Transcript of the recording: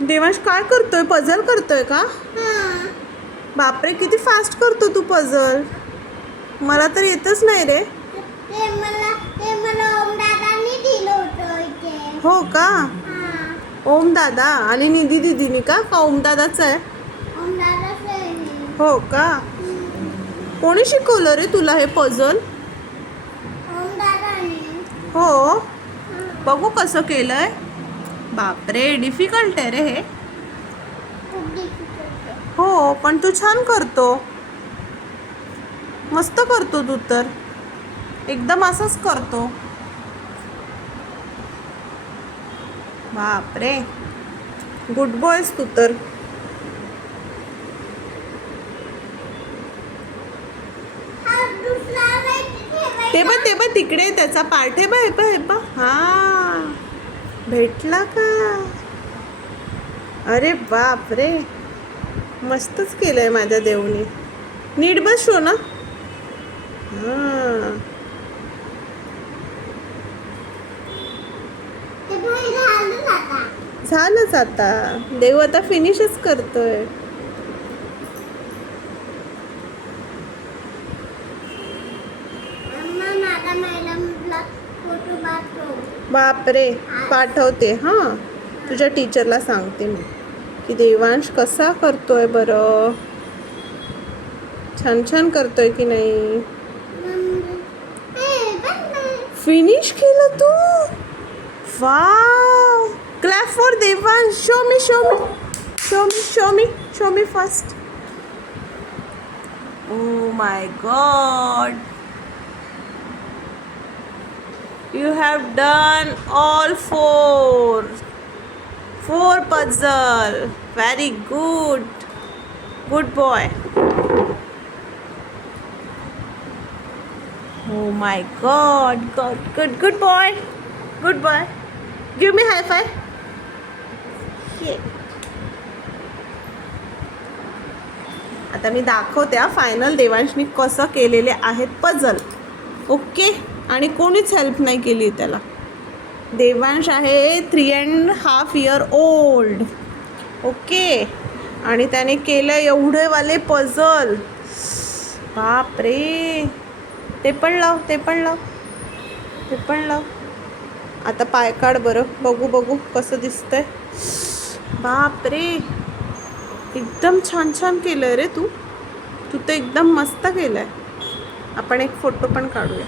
देवांश काय करतोय? पझल करतोय का? बापरे, किती फास्ट करतो तू पझल. मला तर येतच नाही रे. ते मला ओम दादांनी दिलं होतं इथे. हो का? ओम दादा आणि निधी दीदीनी का ओम दादाच आहे? ओम दादाचं आहे हे. हो का? कोणी शिकवलं रे तुला हे पझल? ओम दादांनी. हो, बघू कसं केलंय. बापरे, डिफिकल्ट आहे रे हे. खूप difficult आहे. हो, पण तू छान करतो. मस्त करतो तू तर. एकदम असंच करतो. बापरे, गुड बॉयस तू तर. हा दुसरा नाही ठेवायचा. ते बघ तिकडे त्याचा पार्ट आहे बघ. हा, भेटला का? अरे बाप रे, मस्तच केलंय माझ्या देवनी. नीट बस शो ना. हा, ते बाहेर आलं आता. झालंच आता. देव आता फिनिशच करतोय. मम्मा माझा मॅडमला फोटो पाठव. बापरे, पाठवते हां. तुझ्या टीचरला सांगते मी की देवांश कसा करतोय बरं. छान छान करतोय की नाही. फिनिश केलं तू. Wow, clap for Devansh. Show me first. Oh my god, you have done all four puzzle. Very good boy. Oh my god, good boy. Give me high five. Yeah. आता मी दाखवते फायनल देवांशनी कसं केलेले आहेत पझल. ओके, आणि कोणीच help नाही केली त्याला. देवांश आहे 3.5 year old. ओके, आणि त्याने केलं एवढेवाले पझल. बाप रे, ते पण लाव. आता पाय काढ बरं, बघू कसं दिसतंय. बाप रे, एकदम छान केलंय रे तू तर एकदम मस्त केलंय. आपण एक फोटो पण काढूया.